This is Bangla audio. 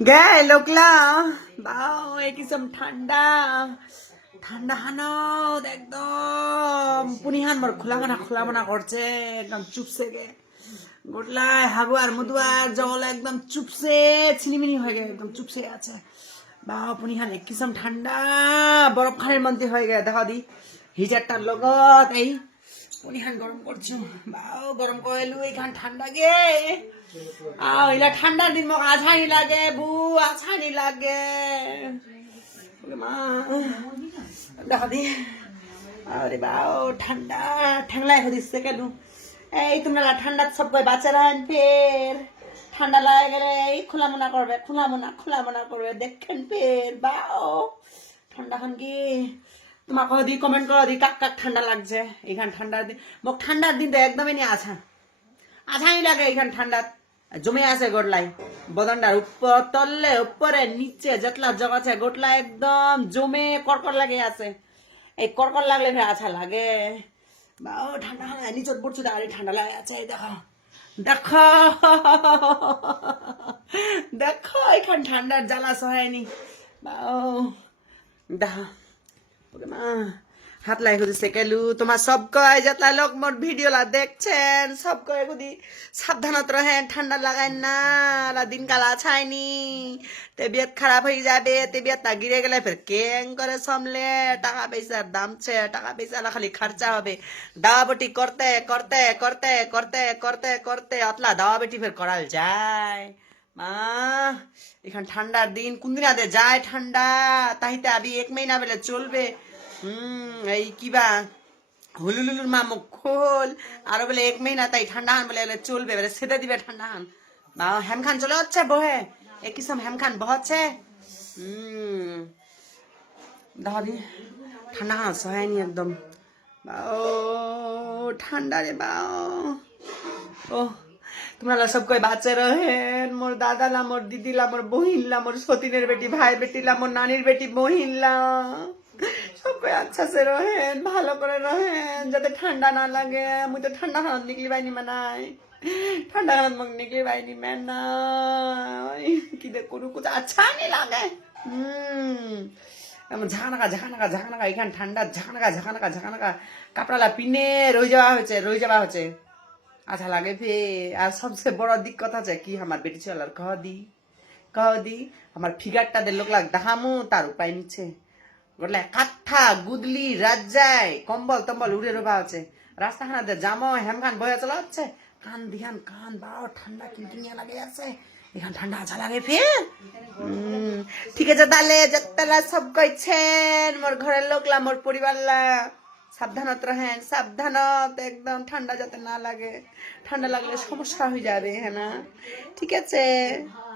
গে লোকলা বাও একদম ঠান্ডা ঠান্ডা হানো একদম পুনিহান মোর খোলা মানা করছে একদম চুপসে গে গোটলাই হাগুয়ার মধুয়ার জল একদম চুপসে ছিনিমিনি হয়ে গে একদম চুপসে আছে বাও পুনিহান একদম ঠান্ডা বরফ খানের মধ্যে হয়ে গে দেখা দি হিজারটার লগত এই পুনিহান গরম করছো বাও গরম কইলু এইখান ঠান্ডা গে ইলা ঠান্ডার দিন মোক আছানি লাগে বু আছানি লাগে মা দেখা দি আরে বাও ঠান্ডা ঠান্ডা হয়ে দিচ্ছে কেন এই তোমরা ঠান্ডা সব কই বাচ্চারা ফের ঠান্ডা লাগে গেলে এই খোলা মনা করবে দেখেন ফের বাও ঠান্ডা খান কি তোমাকে দি কমেন্ট করো দি কাক কাক ঠান্ডা লাগছে এখান ঠান্ডার দিন মোক ঠান্ডার দিন তো একদমই নিয়ে আছানি লাগে এখান ঠান্ডা জমে আছে গোটলাই বদনটার উপর তললে উপরে নিচে যেতলা জগ আছে গোটলা একদম জমে কড়কড় লাগে আছে এই কড়কড় লাগলে ফের আছা লাগে বাও ঠান্ডা নিচত পড়ছো আরে ঠান্ডা লাগে আছে দেখো দেখো দেখো এখান ঠান্ডার জ্বালা সহায়নি বাও দেখো মা হাত লাই খুঁজছে কেলু তোমার সব কয় যেতলা লোক মোর ভিডিও লা দেখছেন সব কয় খুদি সাবধানত রহেন ঠান্ডা লাগাই না দিনকাল আছায়নি তেবিয়ত খারাপ হয়ে যাবে তেবিয়ত তা গিরে গেলে ফের কেং করে সামলে টাকা পয়সার দাম ছে টাকা পয়সা খালি খরচা হবে দাওয়াবটি করতে করতে করতে করতে করতে করতে অতলা দাওয়াবটি ফের করাল যায় মা এখান ঠান্ডার দিন কোন দিন আদে যায় ঠান্ডা তাহিতে আবি 1 মহিনা বেলে চলবে এই কিবা হুলুলুলুর মা মুখ খোল আরো বলে 1 মহিনা তাই ঠান্ডা হান বলে চলবে বলে সেদে দিবে ঠান্ডা হান মা হেমখান চলে হচ্ছে বহে এক কিসম হেমখান বহচ্ছে দাদি ঠান্ডা হান সহায়নি একদম বাও ঠান্ডা রে বাও ও তোমরা সব কই বাচ্চা রহেন মোর দাদা লা মোর দিদি লা মোর বহিন লা মোর সতীনের বেটি ভাই বেটি লা মোর নানির বেটি বহিন লা সব কই আচ্ছা সে রহেন ভালো করে রহেন যাতে ঠান্ডা না লাগে মুই তো ঠান্ডা হাত নিকলি বাইনি মানাই ঠান্ডা হাত মগ নিকলি বাইনি মানাই কি দে করু কুছ আচ্ছা নি লাগে ঝাঁকানাকা এখান ঠান্ডা ঝাঁকানাকা কাপড়ালা পিনে রয়ে যাওয়া হচ্ছে আচ্ছা লাগে ফে আর সবচেয়ে বড় দিক কথা আছে কি আমার বেটি চলার কহ দি আমার ফিগারটা দে লোক লাগ দাহামু তার উপায় নিচ্ছে বললে কাঠা গুদলি রাজ্জায় কম্বল টম্বল উড়ে রোবা আছে রাস্তা খানাতে জামো হেমখান বয়ে চলা হচ্ছে কান বাও ঠান্ডা কিনকিনিয়া লাগে আছে এখান ঠান্ডা আছা লাগে ফের ঠিক আছে তাহলে যাত্রা সব কইছেন মোর ঘরের লোকলা মোর পরিবারলা সাবধানত রহেন সাবধানত একদম ঠান্ডা যাতে না লাগে ঠান্ডা লাগলে সমস্যা হয়ে যাবে হ্যাঁ না ঠিক আছে।